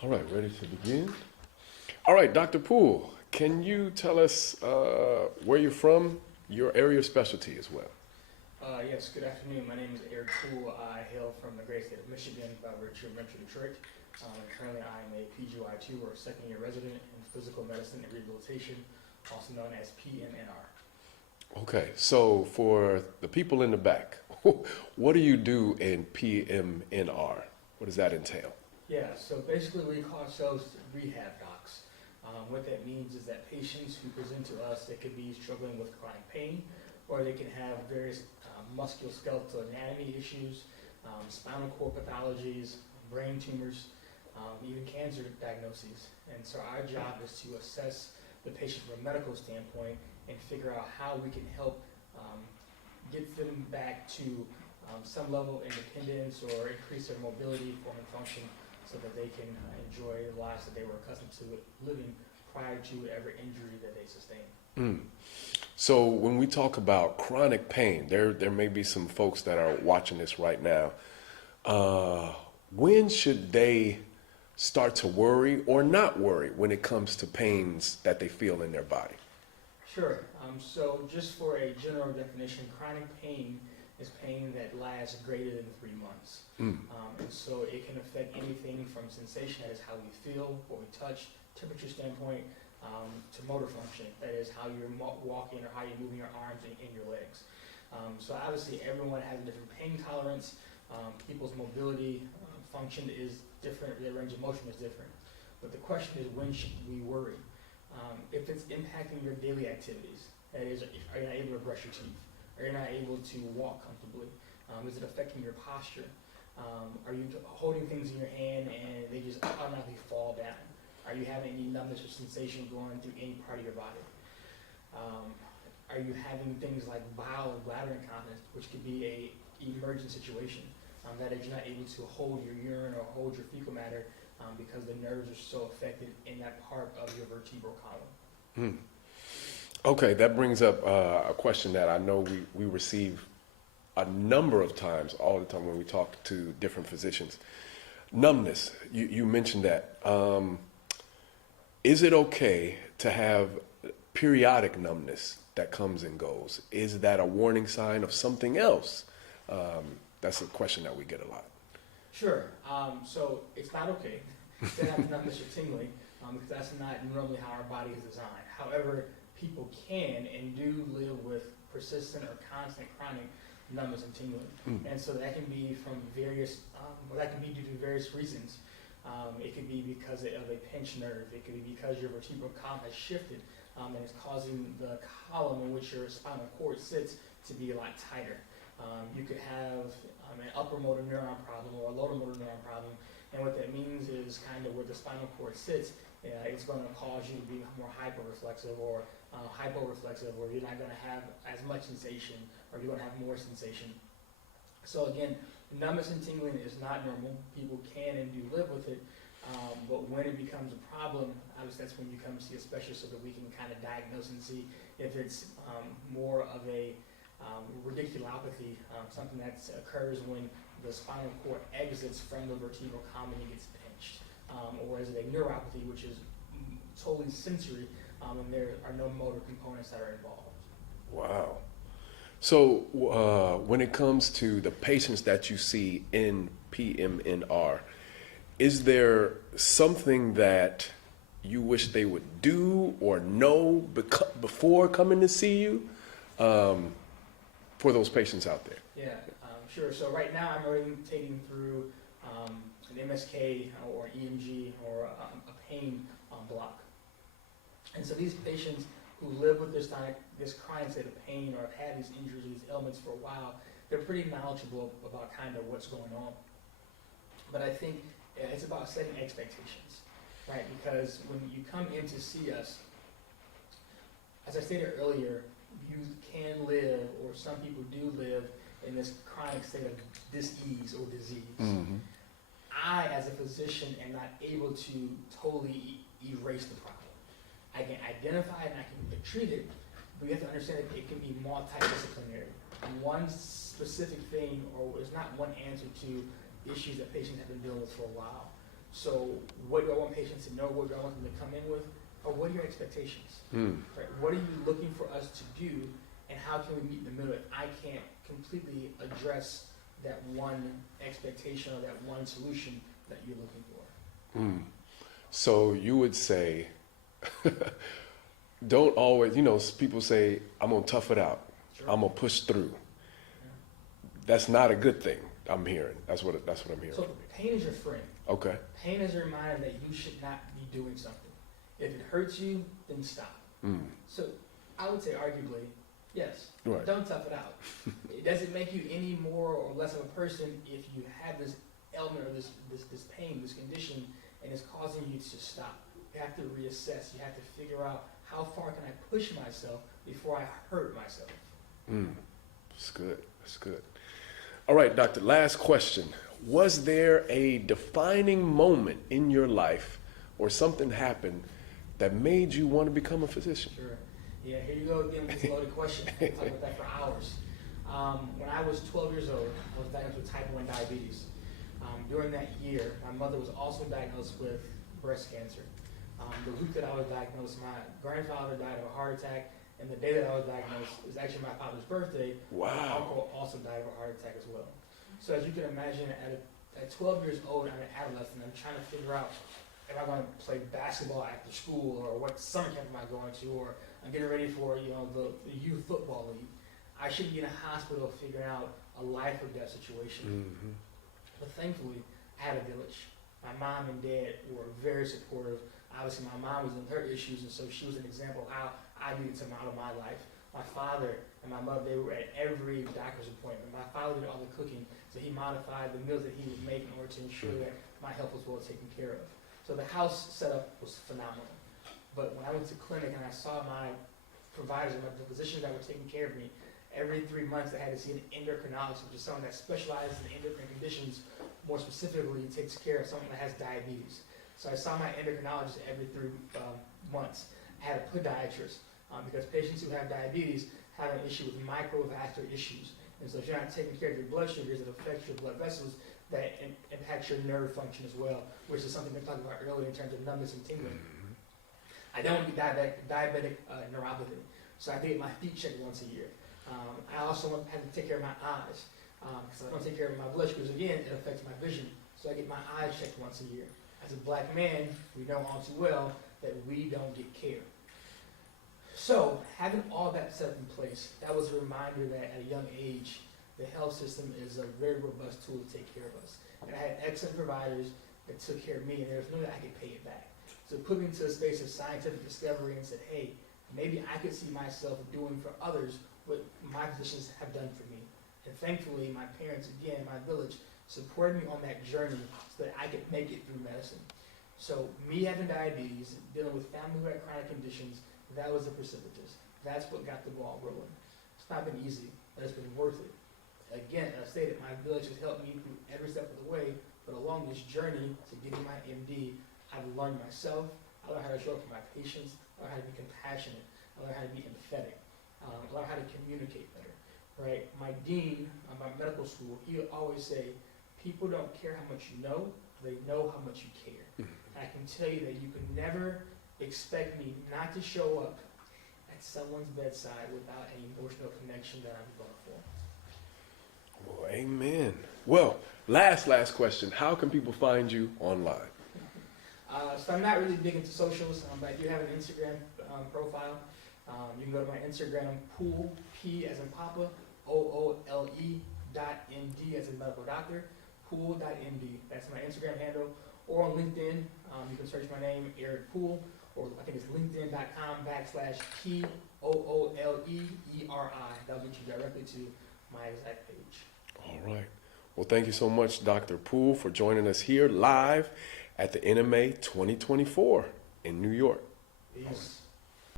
All right, ready to begin? All right, Dr. Poole, can you tell us where you're from, your area of specialty as well? Yes, good afternoon. My name is Eric Poole. I hail from the great state of Michigan by virtue of Metro Detroit. Currently, I am a PGY2 or second year resident in physical medicine and rehabilitation, also known as PMNR. Okay, so for the people in the back, what do you do in PMNR? What does that entail? Yeah, so basically we call ourselves rehab docs. What that means is that patients who present to us, they could be struggling with chronic pain, or they can have various musculoskeletal anatomy issues, spinal cord pathologies, brain tumors, even cancer diagnoses. And so our job is to assess the patient from a medical standpoint and figure out how we can help get them back to some level of independence or increase their mobility, form, and function so that they can enjoy the lives that they were accustomed to living prior to every injury that they sustained. Mm. So when we talk about chronic pain, there may be some folks that are watching this right now. When should they start to worry or not worry when it comes to pains that they feel in their body? Sure. So just for a general definition, chronic pain is pain that lasts greater than 3 months. And so it can affect anything from sensation, that is how we feel, what we touch, temperature standpoint, to motor function, that is how you're walking or how you're moving your arms and your legs. So obviously everyone has a different pain tolerance. People's mobility function is different, their range of motion is different. But the question is, when should we worry? If it's impacting your daily activities, that is, are you not able to brush your teeth? Are you not able to walk comfortably? Is it affecting your posture? Are you holding things in your hand and they just automatically fall down? Are you having any numbness or sensation going through any part of your body? Are you having things like bowel or bladder incontinence, which could be a emergent situation, that is, you're not able to hold your urine or hold your fecal matter because the nerves are so affected in that part of your vertebral column. Okay, that brings up a question that I know we receive a number of times, all the time when we talk to different physicians. Numbness, you mentioned that. Is it okay to have periodic numbness that comes and goes? Is that a warning sign of something else? That's a question that we get a lot. Sure. So it's not okay to have numbness or tingling because that's not normally how our body is designed. However, people can and do live with persistent or constant chronic numbness and tingling. And so that can be from various, that can be due to various reasons. It could be because of a pinched nerve. It could be because your vertebral column has shifted and it's causing the column in which your spinal cord sits to be a lot tighter. You could have an upper motor neuron problem or a lower motor neuron problem, and what that means is kind of where the spinal cord sits, it's going to cause you to be more hyperreflexive or hyporeflexive, where you're not going to have as much sensation or you're going to have more sensation. So again, numbness and tingling is not normal. People can and do live with it, but when it becomes a problem, obviously that's when you come see a specialist so that we can kind of diagnose and see if it's more of a radiculopathy, something that occurs when the spinal cord exits from the vertebral column and it gets pinched, or is it a neuropathy, which is totally sensory, and there are no motor components that are involved. Wow. So when it comes to the patients that you see in PMNR, is there something that you wish they would do or know before coming to see you for those patients out there? Yeah, sure. So right now I'm rotating through an MSK or an EMG or a pain block. And so these patients who live with this chronic state of pain or have had these injuries or these ailments for a while, they're pretty knowledgeable about kind of what's going on. But I think it's about setting expectations, right? Because when you come in to see us, as I stated earlier, you can live, or some people do live, in this chronic state of dis-ease or disease. I, as a physician, am not able to totally erase the problem. I can identify it and I can treat it, but you have to understand that it can be multidisciplinary. One specific thing, or is not one answer to issues that patients have been dealing with for a while. So what do I want patients to know? What do I want them to come in with? Or what are your expectations? Mm. Right? What are you looking for us to do, and how can we meet in the middle if I can't completely address that one expectation or that one solution that you're looking for? Mm. So you would say, don't always, people say, I'm going to tough it out. Sure. I'm going to push through. Yeah. That's not a good thing, I'm hearing. That's what I'm hearing. So pain is your friend. Okay. Pain is a reminder that you should not be doing something. If it hurts you, then stop. Mm. So I would say arguably, yes, Right. don't tough it out. It doesn't make you any more or less of a person if you have this ailment or this pain, this condition, and it's causing you to stop. You have to reassess. You have to figure out how far can I push myself before I hurt myself. Mm. That's good. That's good. All right, doctor, last question. Was there a defining moment in your life or something happened that made you want to become a physician? Sure. Yeah, here you go again with this loaded question. I can talk about that for hours. When I was 12 years old, I was diagnosed with type 1 diabetes. During that year, my mother was also diagnosed with breast cancer. The week that I was diagnosed, my grandfather died of a heart attack, and the day that I was diagnosed was actually my father's birthday. Wow. My uncle also died of a heart attack as well. So as you can imagine, at 12 years old, I'm an adolescent. I'm trying to figure out if I'm going to play basketball after school, or what summer camp am I going to, or I'm getting ready for the youth football league. I shouldn't be in a hospital figuring out a life or death situation. Mm-hmm. But thankfully, I had a village. My mom and dad were very supportive. Obviously, my mom was in her issues, and so she was an example of how I needed to model my life. My father and my mother, they were at every doctor's appointment. My father did all the cooking, so he modified the meals that he would make in order to ensure that my health was well taken care of. So the house setup was phenomenal. But when I went to clinic and I saw my providers and the physicians that were taking care of me, every 3 months I had to see an endocrinologist, which is someone that specializes in endocrine conditions. More specifically, takes care of someone that has diabetes. So I saw my endocrinologist every 3 months. I had a podiatrist because patients who have diabetes have an issue with microvascular issues. And so if you're not taking care of your blood sugars, it affects your blood vessels, that impacts your nerve function as well, which is something we talked about earlier in terms of numbness and tingling. I don't want to be diabetic neuropathy, so I have to get my feet checked once a year. I also have to take care of my eyes, because if I don't take care of my blood sugars, again, it affects my vision. So I get my eyes checked once a year. As a black man, we know all too well that we don't get care. So having all that set in place, that was a reminder that at a young age, the health system is a very robust tool to take care of us. And I had excellent providers that took care of me, and there was no way I could pay it back. So it put me into a space of scientific discovery and said, hey, maybe I could see myself doing for others what my physicians have done for me. And thankfully, my parents, again, my village, supported me on that journey so that I could make it through medicine. So me having diabetes, dealing with family who had chronic conditions, that was the precipitous. That's what got the ball rolling. It's not been easy, but it's been worth it. Again, I stated my village has helped me through every step of the way, but along this journey to getting my MD, I've learned myself, I learned how to show up for my patients, I learned how to be compassionate, I learned how to be empathetic, I learned how to communicate better, right? My dean of my medical school, he would always say, people don't care how much you know, they know how much you care. And I can tell you that you could never expect me not to show up at someone's bedside without an emotional connection that I'm going for. Well, amen. Well, last question. How can people find you online? So I'm not really big into socials, but I do have an Instagram profile. You can go to my Instagram, Poole, P as in Papa, OOLE .MD as in medical doctor, Poole.MD. That's my Instagram handle. Or on LinkedIn, you can search my name, Eric Poole, or I think it's linkedin.com/POOLEERI. That'll get you directly to my exact page. All right. Well, thank you so much, Dr. Poole, for joining us here live at the NMA 2024 in New York. Peace.